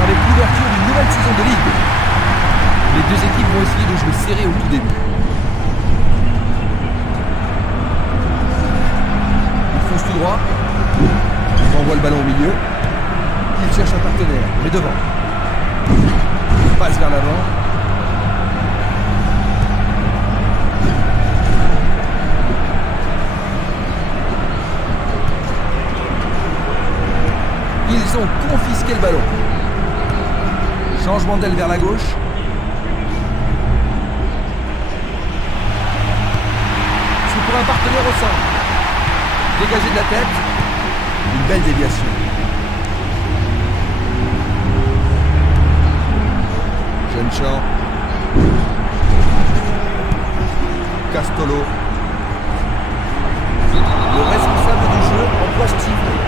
car avec l'ouverture d'une nouvelle saison de Ligue, les deux équipes vont essayer de jouer serré au tout début. Il fonce tout droit, il renvoie le ballon au milieu, il cherche un partenaire, mais devant. Il passe vers l'avant. Ils ont confisqué le ballon. Changement d'aile vers la gauche. C'est pour un partenaire au centre. Dégagé de la tête. Une belle déviation. Jeune Champ. Castolo. Le responsable du jeu emploie son sifflet.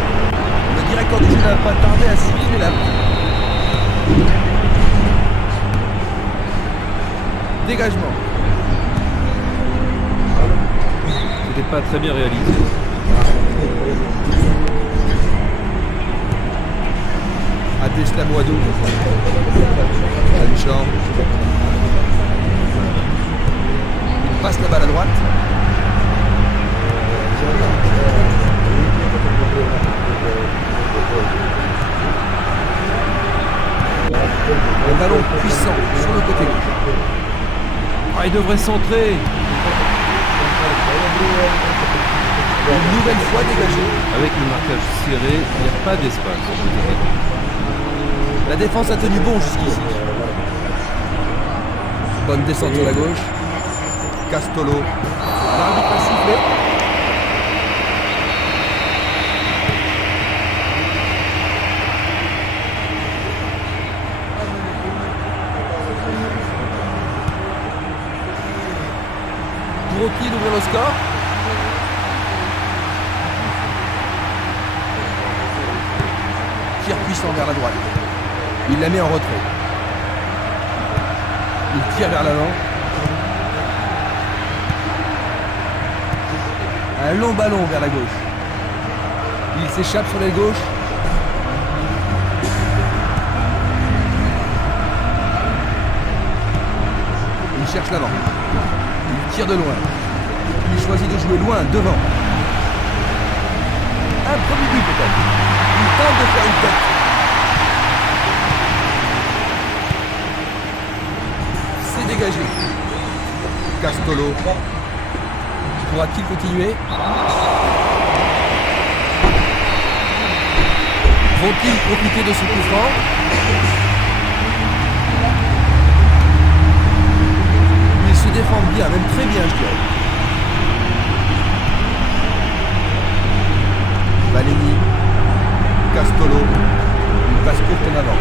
Le directeur du jeu n'a pas tardé à siffler la main. Dégagement. C'était pas très bien réalisé. Adeslam Ouadou. Jean. Il passe la balle à droite. Un ballon puissant sur le côté gauche. Ah, il devrait centrer. Une nouvelle fois dégagé. Avec le marquage serré, il n'y a pas d'espace. La défense a tenu bon jusqu'ici. Bonne descente sur la gauche. Castolo. L'arbitre a sifflé. Pour qui d'ouvrir le score. Tir puissant vers la droite. Il la met en retrait. Il tire vers l'avant. Un long ballon vers la gauche. Il s'échappe sur l'aile gauche. Il cherche l'avant. Il tire de loin. Il choisit de jouer loin, devant. Un premier but peut-être. Il tente de faire une tête. C'est dégagé. Castolo. Pourra-t-il continuer? Vont-ils profiter de ce coup franc? Ils se défendent bien, même très bien, je dirais. Valeni, Castolo, une passe courte en avant.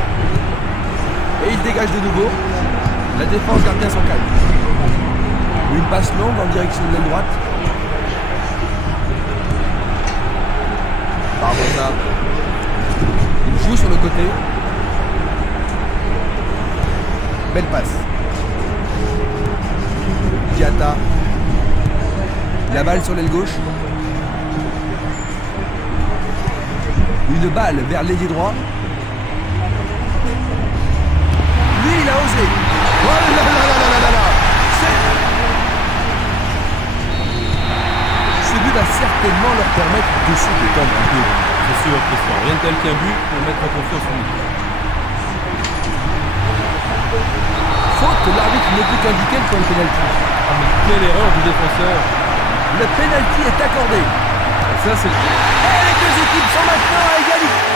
Et il dégage de nouveau. La défense garde bien son calme. Une passe longue en direction de l'aile droite. Barbosa. Il joue sur le côté. Belle passe. Diatta. La balle sur l'aile gauche. Une balle vers l'ailier droit. Lui, il a osé. Oh là là là là là là. Ce but va certainement leur permettre de se détendre un peu. C'est sûr, Christian. Rien de tel qu'un but pour mettre en confiance en lui. Faute que l'arbitre ne peut qu'indiquer le point de pénalty. Ah, mais quelle erreur du défenseur. Le pénalty est accordé. Et ça, c'est... Et les deux équipes sont maintenant à égalité.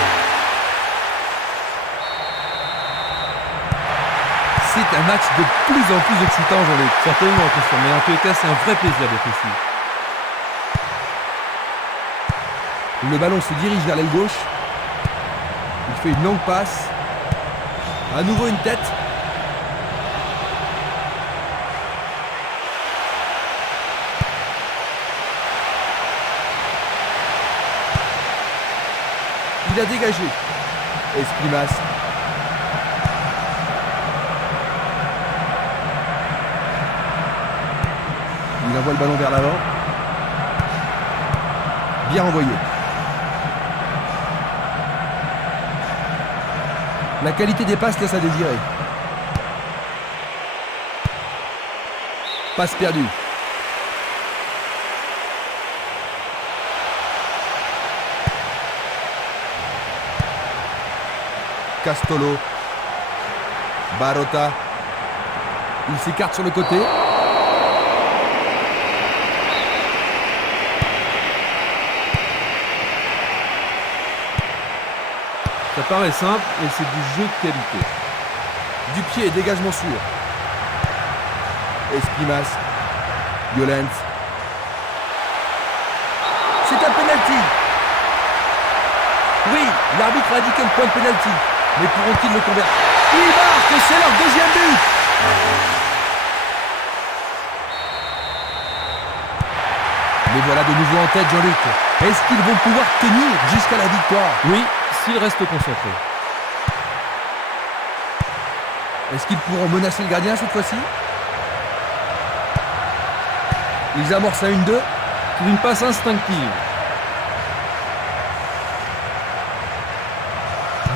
C'est un match de plus en plus excitant, Jean-Luc. Certainement, Christian, mais en tous les cas, c'est un vrai plaisir d'être ici. Le ballon se dirige vers l'aile gauche. Il fait une longue passe. À nouveau une tête. Il a dégagé. Esprimas. Il envoie le ballon vers l'avant. Bien renvoyé. La qualité des passes laisse à désirer. Passe perdue. Castolo. Barota. Il s'écarte sur le côté. Ça paraît simple, mais c'est du jeu de qualité. Du pied, dégagement sûr. Esquimas. Violence. C'est un penalty. Oui, l'arbitre a indiqué le point de penalty. Mais pourront-ils le convertir? Il marque et c'est leur deuxième but. Mais voilà de nouveau en tête, Jean-Luc. Est-ce qu'ils vont pouvoir tenir jusqu'à la victoire? Oui, s'ils restent concentrés. Est-ce qu'ils pourront menacer le gardien cette fois-ci? Ils amorcent à 1-2. C'est une passe instinctive.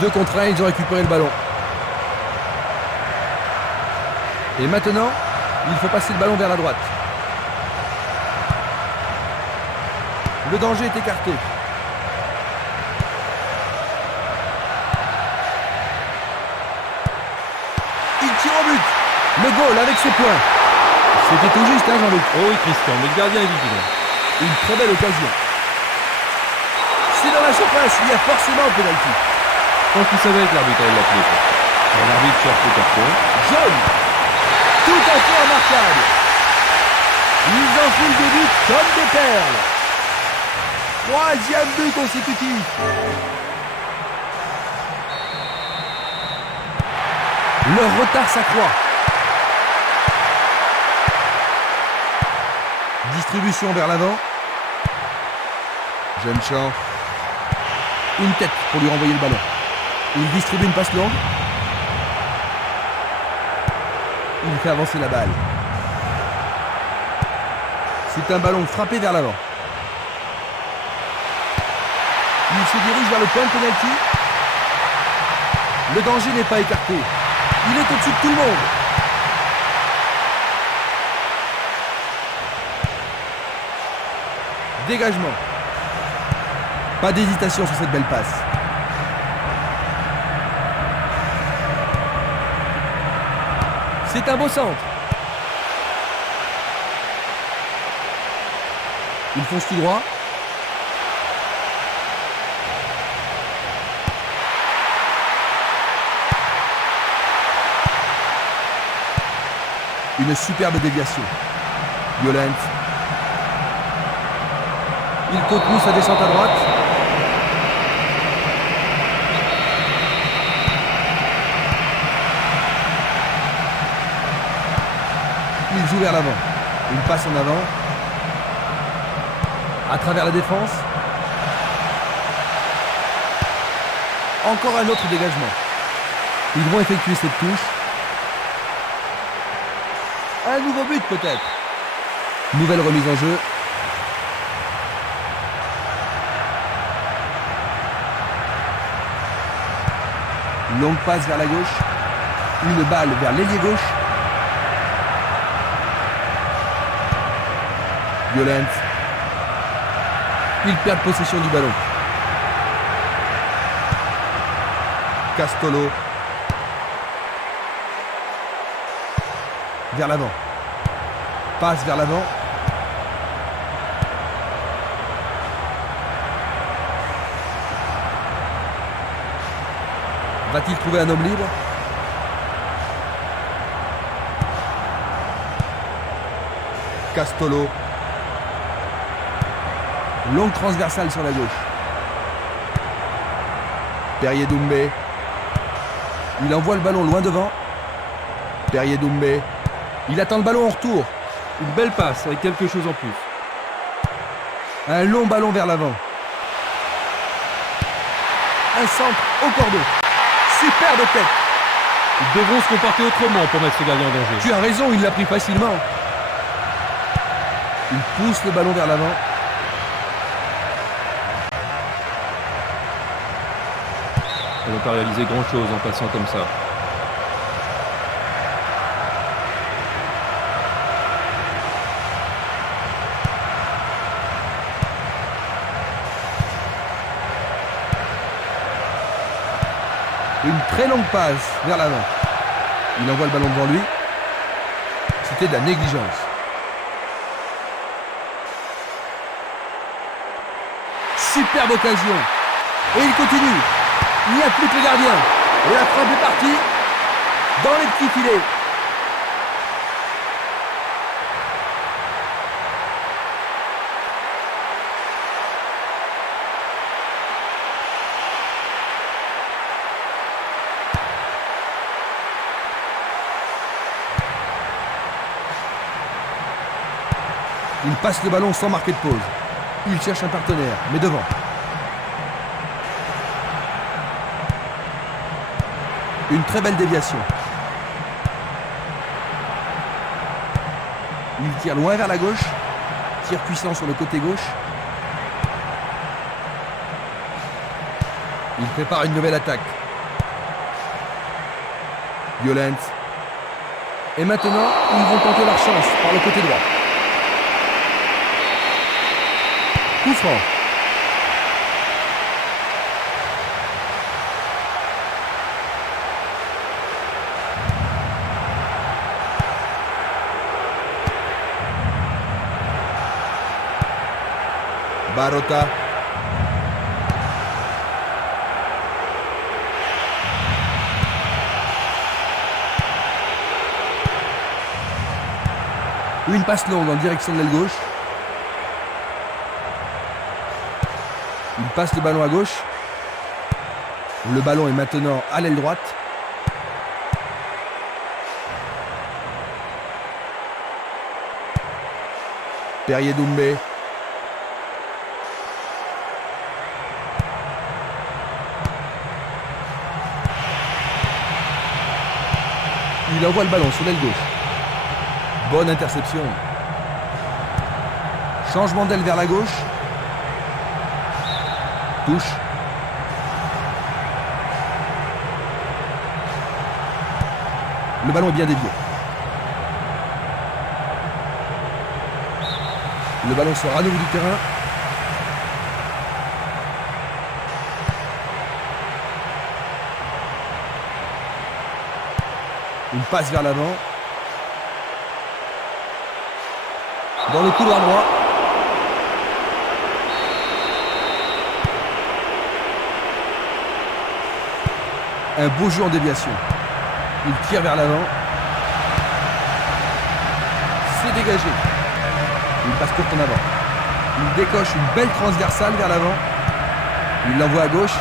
2 contre 1, ils ont récupéré le ballon. Et maintenant, il faut passer le ballon vers la droite. Le danger est écarté. Il tire au but. Le goal avec ses points. C'était tout juste, hein, Jean-Luc? Oh oui, Christian, mais le gardien est vigilant. Une très belle occasion. C'est dans la surface, il y a forcément un penalty. Je pense qu'il savait que l'arbitre allait l'appeler. L'arbitre cherche le carton. Jaune. Tout à fait remarquable. Ils enfilent des buts comme des perles. 3e but consécutif. Leur retard s'accroît. Distribution vers l'avant. Jeune Champ. Une tête pour lui renvoyer le ballon. Il distribue une passe longue. Il fait avancer la balle. C'est un ballon frappé vers l'avant. Il se dirige vers le point de pénalty. Le danger n'est pas écarté. Il est au-dessus de tout le monde. Dégagement. Pas d'hésitation sur cette belle passe. C'est un beau centre. Il fonce tout droit. Une superbe déviation. Violente. Il continue sa descente à droite. Il joue vers l'avant. Une passe en avant. À travers la défense. Encore un autre dégagement. Ils vont effectuer cette touche. Un nouveau but peut-être. Nouvelle remise en jeu. Longue passe vers la gauche. Une balle vers l'ailier gauche. Violente. Ils perdent possession du ballon. Castolo. Vers l'avant. Passe vers l'avant. Va-t-il trouver un homme libre? Castolo. Longue transversale sur la gauche. Perrier-Doumbé. Il envoie le ballon loin devant. Perrier-Doumbé. Il attend le ballon en retour. Une belle passe avec quelque chose en plus. Un long ballon vers l'avant. Un centre au cordeau. Superbe tête. Ils devront se comporter autrement pour mettre ce gardien en danger. Tu as raison, il l'a pris facilement. Il pousse le ballon vers l'avant. Ça ne va pas réaliser grand-chose en passant comme ça. Une très longue passe vers l'avant. Il envoie le ballon devant lui. C'était de la négligence. Superbe occasion. Et il continue. Il n'y a plus que le gardien. Et la frappe est partie dans les petits filets. Il passe le ballon sans marquer de pause. Il cherche un partenaire, mais devant. Une très belle déviation. Il tire loin vers la gauche. Tir puissant sur le côté gauche. Il prépare une nouvelle attaque. Violence. Et maintenant, ils vont tenter leur chance par le côté droit. Coup franc. Barota. Une passe longue en direction de l'aile gauche. Il passe le ballon à gauche. Le ballon est maintenant à l'aile droite. Perrier Doumbé. Il envoie le ballon sur l'aile gauche. Bonne interception. Changement d'aile vers la gauche. Touche. Le ballon est bien dévié. Le ballon sort à nouveau du terrain. Une passe vers l'avant. Dans le couloir droit. Un beau jeu en déviation. Il tire vers l'avant. C'est dégagé. Il passe court en avant. Il décoche une belle transversale vers l'avant. Il l'envoie à gauche.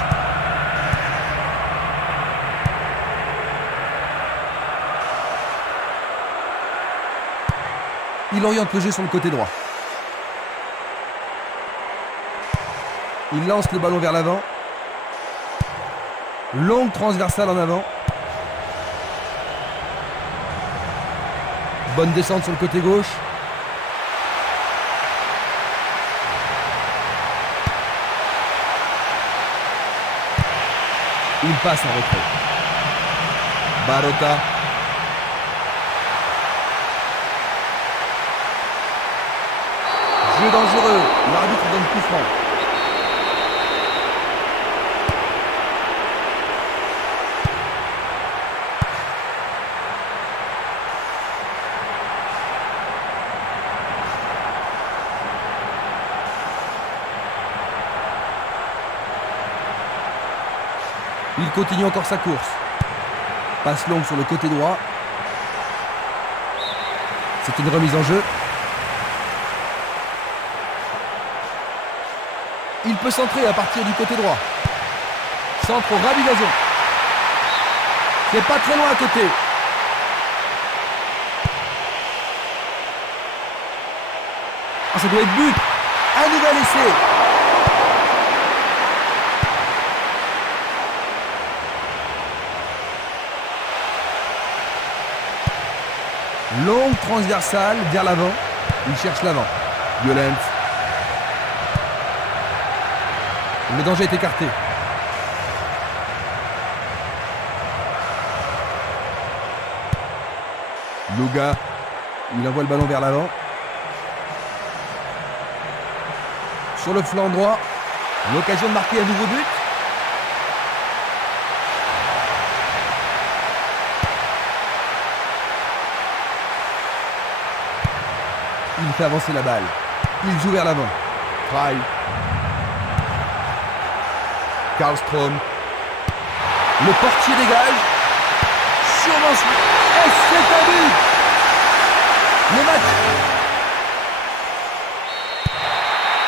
Il oriente le jeu sur le côté droit. Il lance le ballon vers l'avant. Longue transversale en avant. Bonne descente sur le côté gauche. Il passe en retrait. Barota. Jeu dangereux. L'arbitre donne coup franc. Il continue encore sa course. Passe longue sur le côté droit. C'est une remise en jeu. Il peut centrer à partir du côté droit. Centre au ras du gazon. C'est pas très loin à côté. Ah, ça doit être but. Un nouvel essai. Longue transversale vers l'avant. Il cherche l'avant. Violence. Le danger est écarté. Loga, il envoie le ballon vers l'avant. Sur le flanc droit, l'occasion de marquer un nouveau but. Il fait avancer la balle. Il joue vers l'avant. Frey. Karlström. Le portier dégage. Sûrement. Et c'est un but. Le match.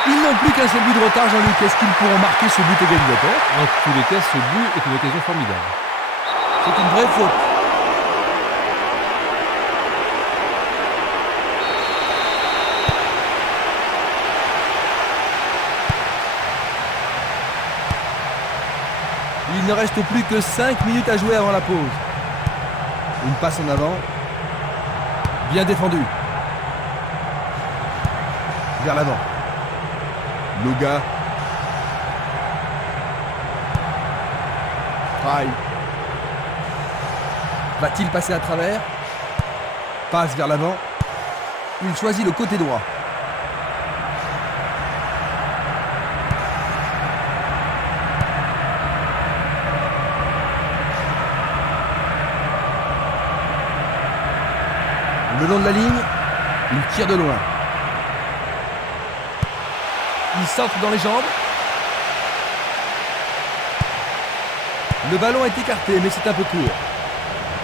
Ils n'ont plus qu'un seul but de retard, Jean-Luc. Est-ce qu'ils pourront marquer ce but égalisateur? En tous les cas, ce but est une occasion formidable. C'est une vraie faute. Il ne reste plus que 5 minutes à jouer avant la pause. Une passe en avant. Bien défendu. Vers l'avant. Loga. Frey. Va-t-il passer à travers? Passe vers l'avant. Il choisit le côté droit. Le long de la ligne, il tire de loin. Il centre dans les jambes. Le ballon est écarté, mais c'est un peu court.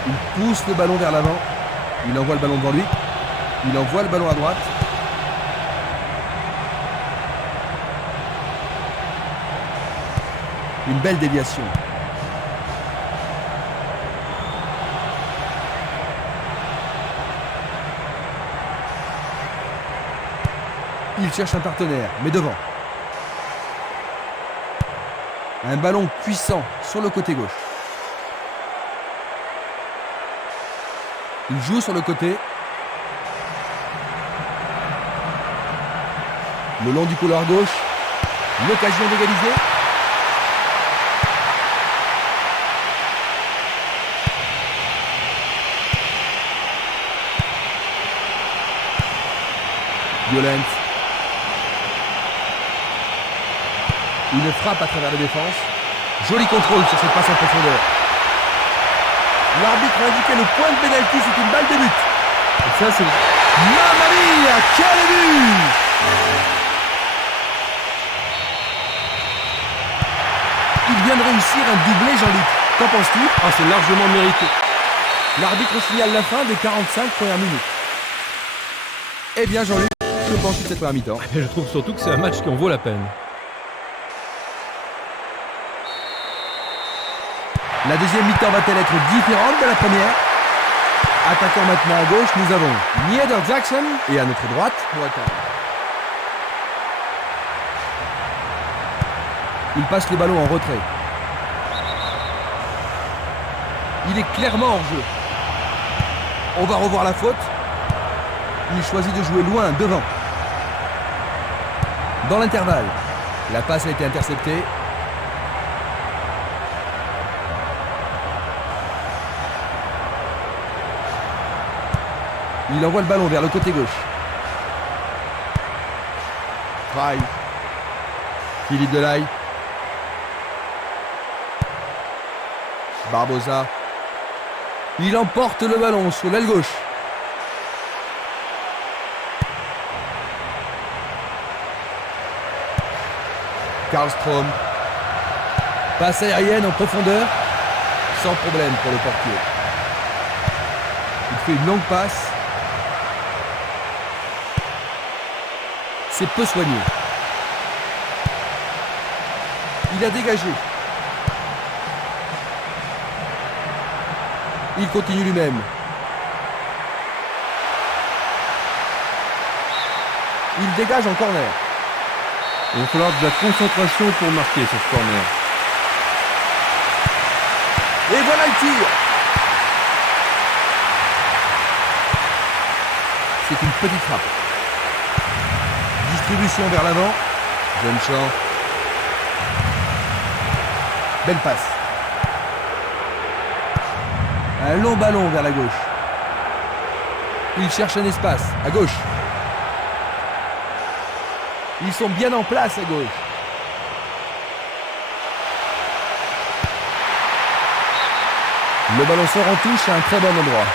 Il pousse le ballon vers l'avant. Il envoie le ballon devant lui. Il envoie le ballon à droite. Une belle déviation. Il cherche un partenaire, mais devant. Un ballon puissant sur le côté gauche. Il joue sur le côté. Le long du couloir gauche. L'occasion d'égaliser. Violent. Une frappe à travers la défense. Joli contrôle sur cette passe en profondeur. L'arbitre a indiqué le point de pénalty, c'est une balle de but. Et ça, c'est... Mamma mia, quel but! Il vient de réussir un doublé, Jean-Luc. Qu'en penses-tu? Ah, c'est largement mérité. L'arbitre signale la fin des 45 premières minutes. Eh bien, Jean-Luc, que penses-tu de cette première mi-temps? Et je trouve surtout que c'est un match qui en vaut la peine. La deuxième mi-temps va-t-elle être différente de la première? Attaquant maintenant à gauche, nous avons Niedersachsen et à notre droite, Bretagne. Il passe le ballon en retrait. Il est clairement hors jeu. On va revoir la faute. Il choisit de jouer loin, devant. Dans l'intervalle, la passe a été interceptée. Il envoie le ballon vers le côté gauche. Frey. Philippe Delahaye. Barbosa. Il emporte le ballon sur l'aile gauche. Karlström. Passe aérienne en profondeur. Sans problème pour le portier. Il fait une longue passe. C'est peu soigné. Il a dégagé. Il continue lui-même. Il dégage en corner. Il va falloir de la concentration pour marquer sur ce corner. Et voilà le tir. C'est une petite frappe. Distribution vers l'avant. Jeune Champ. Belle passe. Un long ballon vers la gauche. Il cherche un espace, à gauche. Ils sont bien en place à gauche. Le ballon sort en touche à un très bon endroit.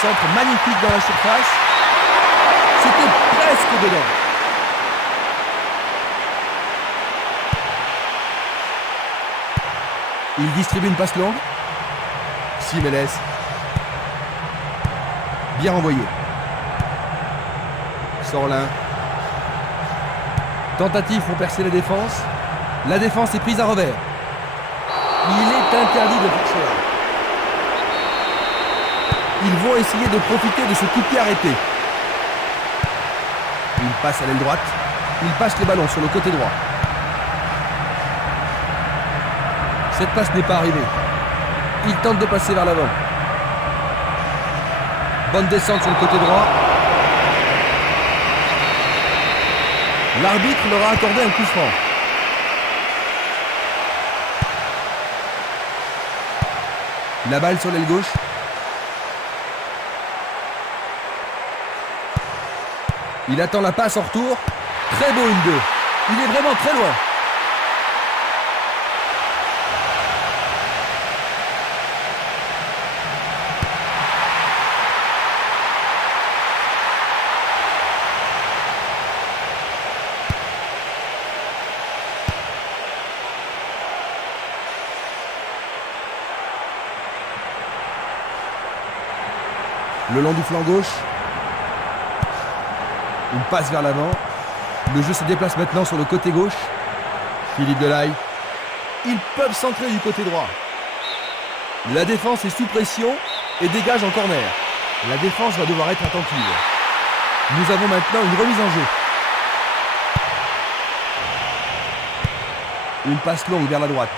Centre magnifique dans la surface. C'était presque dedans. Il distribue une passe longue. Simeles. Bien renvoyé. Sorlin. Tentative pour percer la défense. La défense est prise à revers. Il est interdit de toucher. Ils vont essayer de profiter de ce coup de pied arrêté. Il passe à l'aile droite. Il passe le ballon sur le côté droit. Cette passe n'est pas arrivée. Il tente de passer vers l'avant. Bonne descente sur le côté droit. L'arbitre leur a accordé un coup franc. La balle sur l'aile gauche. Il attend la passe en retour. Très beau 1-2. Il est vraiment très loin. Le long du flanc gauche. Une passe vers l'avant. Le jeu se déplace maintenant sur le côté gauche. Philippe Delahaye. Ils peuvent centrer du côté droit. La défense est sous pression et dégage en corner. La défense va devoir être attentive. Nous avons maintenant une remise en jeu. Une passe longue vers la droite.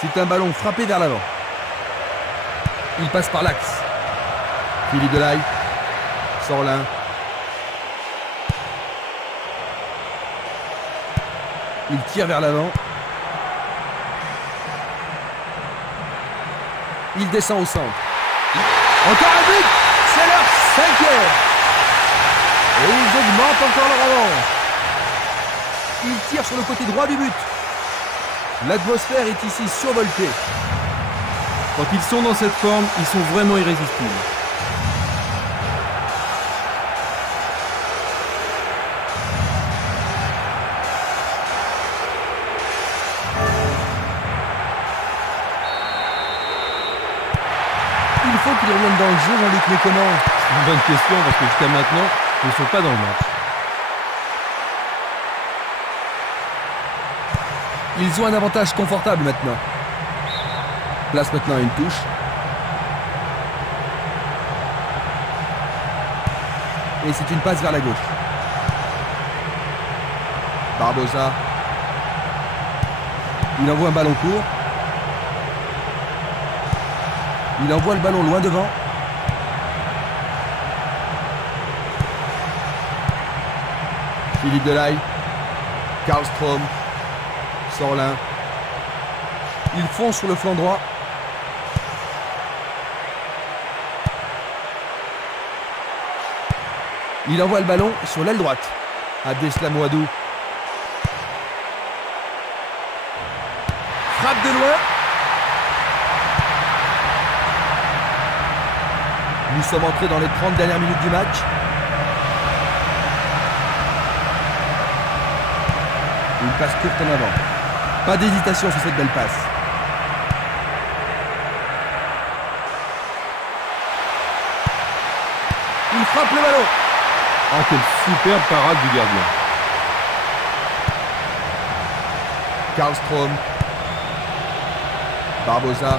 C'est un ballon frappé vers l'avant. Il passe par l'axe. Philippe Delahaye. Sorlin. Il tire vers l'avant. Il descend au centre. Encore un but. C'est leur 5e. Et ils augmentent encore leur avance. Il tire sur le côté droit du but. L'atmosphère est ici survoltée. Quand ils sont dans cette forme, ils sont vraiment irrésistibles. Il faut qu'ils reviennent dans le jeu, Jean-Luc, mais comment? C'est une bonne question parce que jusqu'à maintenant, ils ne sont pas dans le match. Ils ont un avantage confortable maintenant. Place maintenant à une touche. Et c'est une passe vers la gauche. Barbosa. Il envoie un ballon court. Il envoie le ballon loin devant. Philippe Delahaye. Karlström. Sorlin. Ils foncent sur le flanc droit. Il envoie le ballon sur l'aile droite. Abdeslam Ouadou. Frappe de loin. Nous sommes entrés dans les 30 dernières minutes du match. Une passe courte en avant. Pas d'hésitation sur cette belle passe. Il frappe le ballon. Ah, quelle superbe parade du gardien. Karlström. Barbosa.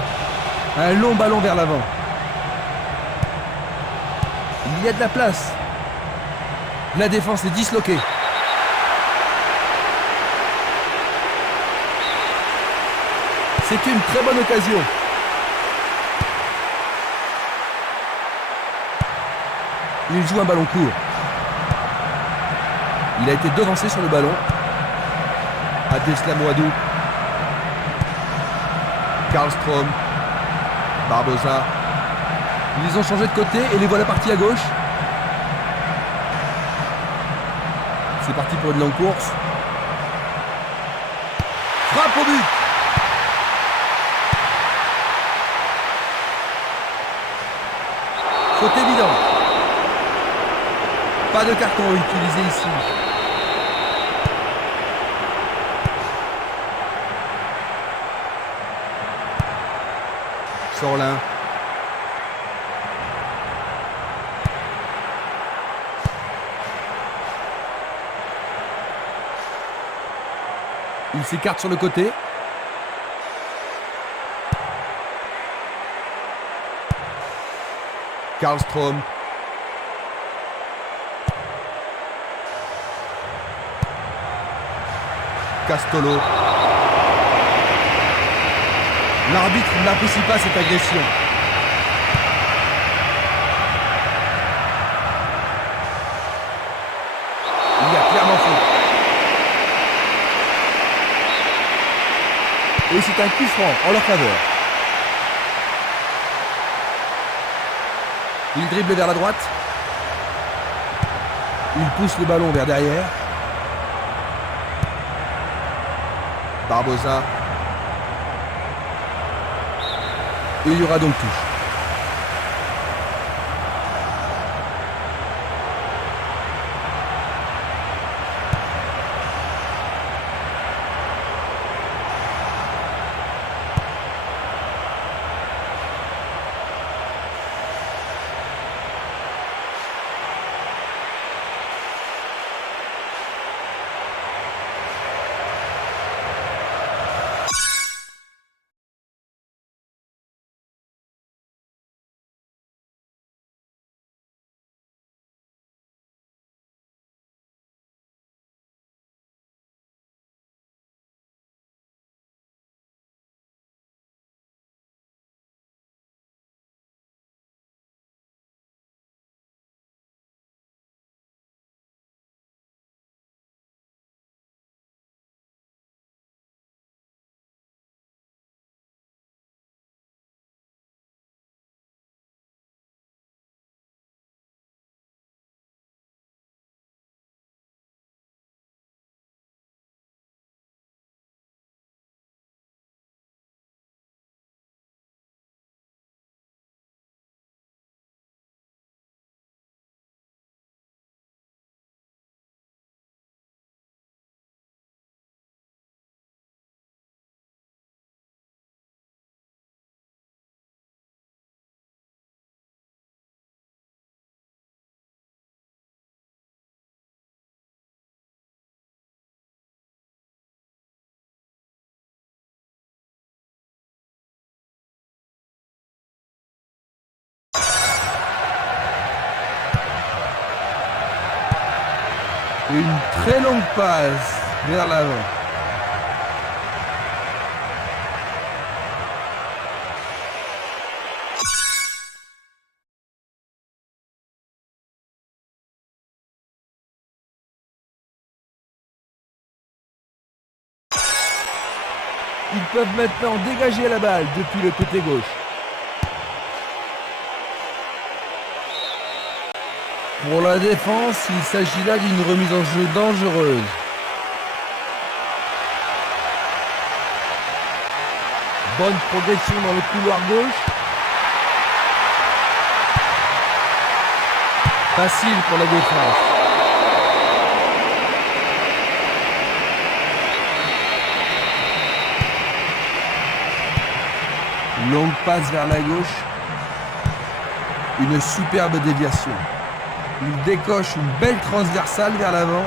Un long ballon vers l'avant. Il y a de la place. La défense est disloquée. C'est une très bonne occasion. Il joue un ballon court. Il a été devancé sur le ballon. Adeslam Ouadou. Karlstrom. Barbosa. Ils ont changé de côté et les voilà partis à gauche. C'est parti pour une longue course. Frappe au but. Faute évidente. Pas de carton utilisé ici. Sorlin. Il s'écarte sur le côté. Karlstrom. Castolo. L'arbitre n'apprécie pas cette agression. Il y a clairement faute. Et c'est un coup franc en leur faveur. Il dribble vers la droite. Il pousse le ballon vers derrière. Barbosa. Et il y aura donc touche. Une très longue passe vers l'avant. Ils peuvent maintenant dégager la balle depuis le côté gauche. Pour la défense, il s'agit là d'une remise en jeu dangereuse. Bonne progression dans le couloir gauche. Facile pour la défense. Longue passe vers la gauche. Une superbe déviation. Il décoche une belle transversale vers l'avant.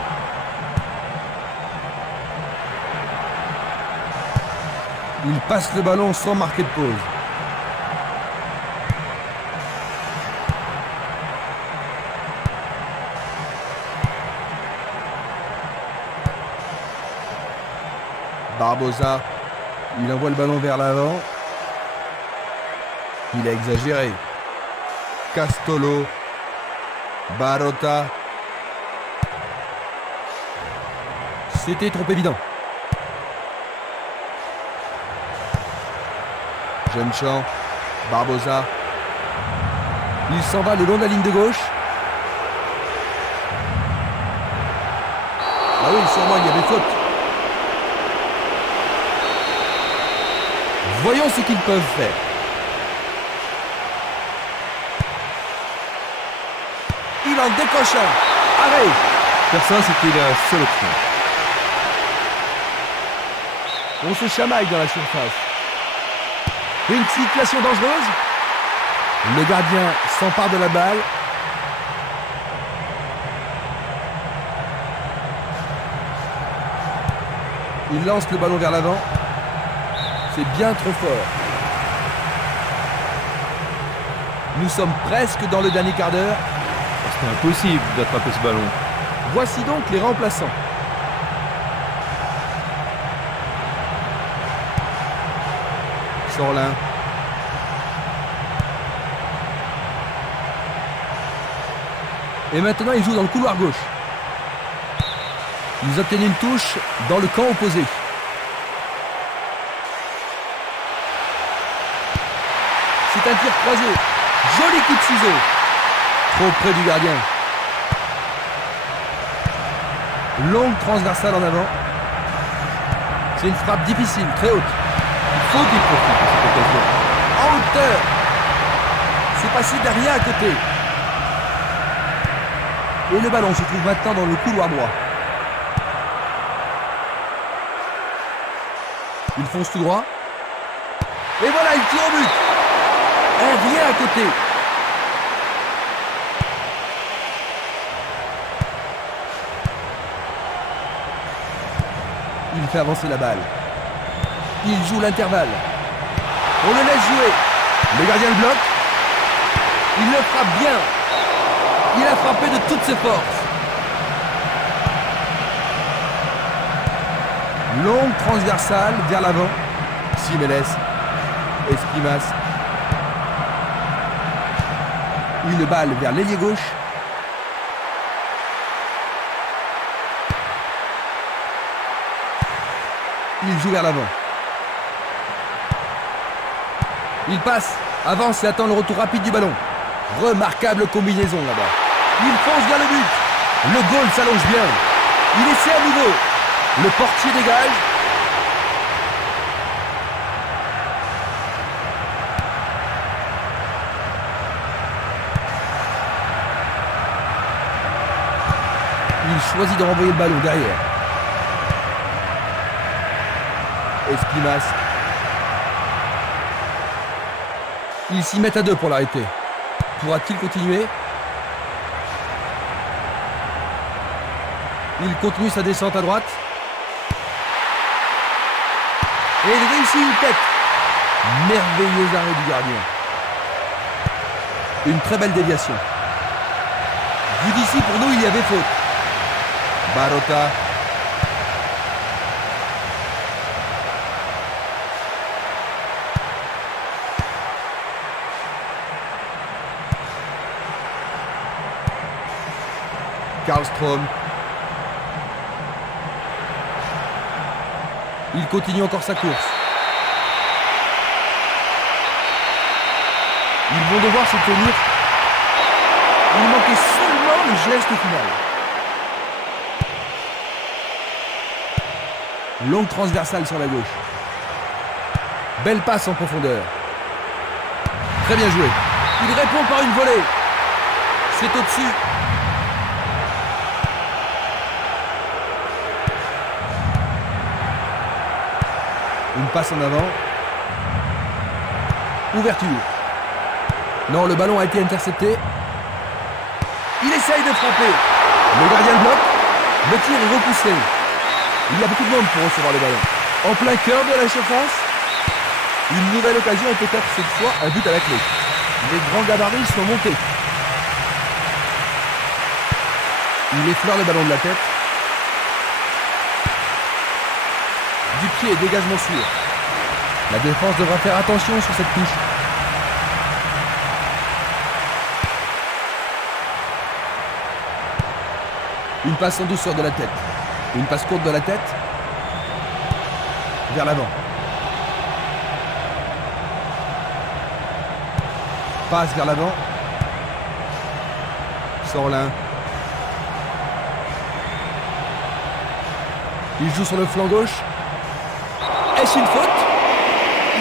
Il passe le ballon sans marquer de pause. Barbosa, il envoie le ballon vers l'avant. Il a exagéré. Castolo. Barota. C'était trop évident. Jeune Champ. Barbosa. Il s'en va le long de la ligne de gauche. Ah oui, sûrement il y avait faute. Voyons ce qu'ils peuvent faire. Il en décoche un. Arrête. Faire ça, c'était la seule option. On se chamaille dans la surface. Une situation dangereuse. Le gardien s'empare de la balle. Il lance le ballon vers l'avant. C'est bien trop fort. Nous sommes presque dans le dernier quart d'heure. C'était impossible d'attraper ce ballon. Voici donc les remplaçants. Sorlin. Et maintenant, il joue dans le couloir gauche. Ils obtiennent une touche dans le camp opposé. C'est un tir croisé. Joli coup de ciseau. Trop près du gardien. Longue transversale en avant. C'est une frappe difficile, très haute. Il faut qu'il profite de cette occasion. En hauteur. C'est passé derrière à côté. Et le ballon se trouve maintenant dans le couloir droit. Il fonce tout droit. Et voilà, il tire au but. Un rien à côté. Il fait avancer la balle. Il joue l'intervalle. On le laisse jouer. Le gardien le bloque. Il le frappe bien. Il a frappé de toutes ses forces. Longue transversale vers l'avant. Simeles. Esquimas. Une balle vers l'ailier gauche. Il joue vers l'avant. Il passe, avance et attend le retour rapide du ballon. Remarquable combinaison là-bas. Il fonce vers le but. Le goal s'allonge bien. Il essaie à nouveau. Le portier dégage. Il choisit de renvoyer le ballon derrière. Esquimas. Ils s'y mettent à deux pour l'arrêter. Pourra-t-il continuer? Il continue sa descente à droite. Et il réussit une tête. Merveilleux arrêt du gardien. Une très belle déviation. Vu d'ici, pour nous, il y avait faute. Barota. Karlström. Il continue encore sa course. Ils vont devoir se tenir. Il manquait seulement le geste final. Longue transversale sur la gauche. Belle passe en profondeur. Très bien joué. Il répond par une volée. C'est au-dessus. Une passe en avant. Ouverture. Non, le ballon a été intercepté. Il essaye de frapper. Le gardien le bloque. Le tir est repoussé. Il y a beaucoup de monde pour recevoir le ballon. En plein cœur de la surface. Une nouvelle occasion et peut-être cette fois un but à la clé. Les grands gabarits sont montés. Il effleure le ballon de la tête. Du pied, dégagement sûr. La défense devra faire attention sur cette touche. Une passe en douceur de la tête. Une passe courte de la tête. Vers l'avant. Passe vers l'avant. Sorlin. Il joue sur le flanc gauche. Est-ce une faute?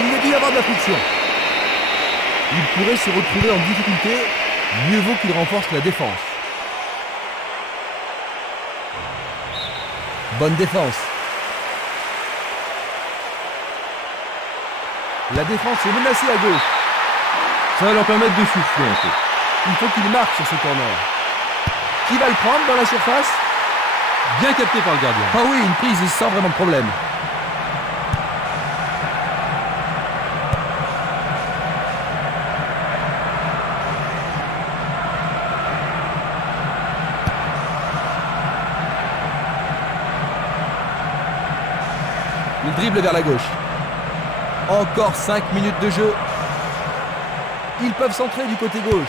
Il a dû y avoir de la friction. Il pourrait se retrouver en difficulté. Mieux vaut qu'il renforce la défense. Bonne défense. La défense est menacée à gauche. Ça va leur permettre de souffler un peu. Il faut qu'il marque sur ce corner. Qui va le prendre dans la surface? Bien capté par le gardien. Ah oui, une prise sans vraiment de problème. Il dribble vers la gauche. Encore 5 minutes de jeu. Ils peuvent centrer du côté gauche.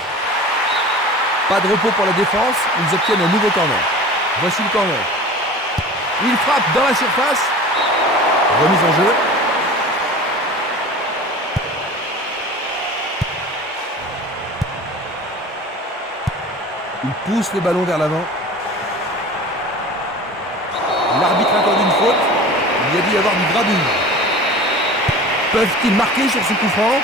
Pas de repos pour la défense. Ils obtiennent un nouveau corner. Voici le corner. Il frappe dans la surface. Remise en jeu. Il pousse le ballon vers l'avant. L'arbitre accorde une faute. Il y a dû y avoir du gradouille. Peuvent-ils marquer sur ce coup franc?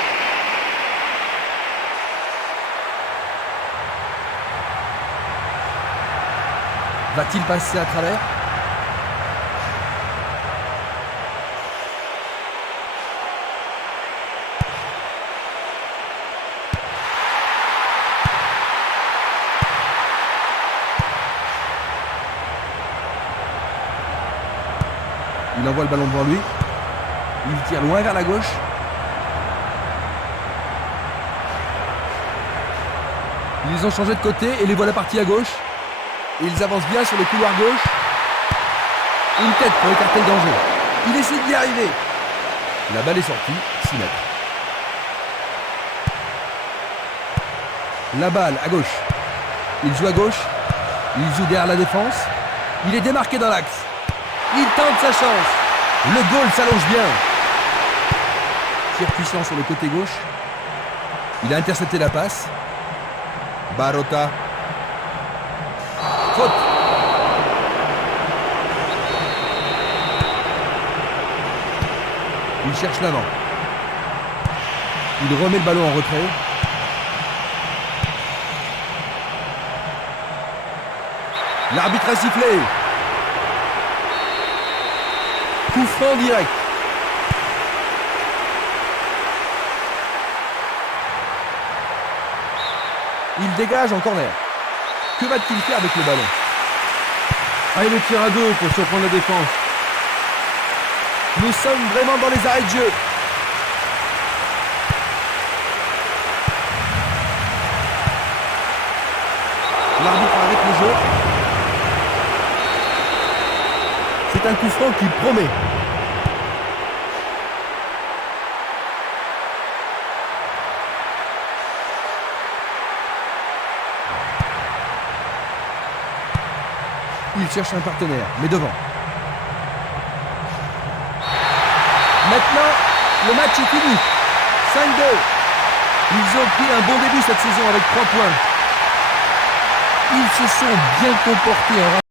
Va-t-il passer à travers? Il envoie le ballon devant lui. Il tire loin vers la gauche. Ils ont changé de côté et les voilà partis à gauche. Ils avancent bien sur le couloir gauche. Une tête pour écarter le danger. Il essaie d'y arriver. La balle est sortie, 6 mètres. La balle à gauche. Il joue à gauche. Il joue derrière la défense. Il est démarqué dans l'axe. Il tente sa chance. Le goal s'allonge bien. Tir puissant sur le côté gauche. Il a intercepté la passe. Barota. Faute. Il cherche l'avant. Il remet le ballon en retrait. L'arbitre a sifflé. Coup franc direct. Il dégage en corner. Que va-t-il faire avec le ballon? Allez, le tir à deux pour surprendre la défense. Nous sommes vraiment dans les arrêts de jeu. L'arbitre arrête le jeu. C'est un coup franc qui promet. Il cherche un partenaire, mais devant. Maintenant, le match est fini. 5-2. Ils ont pris un bon début cette saison avec 3 points. Ils se sont bien comportés en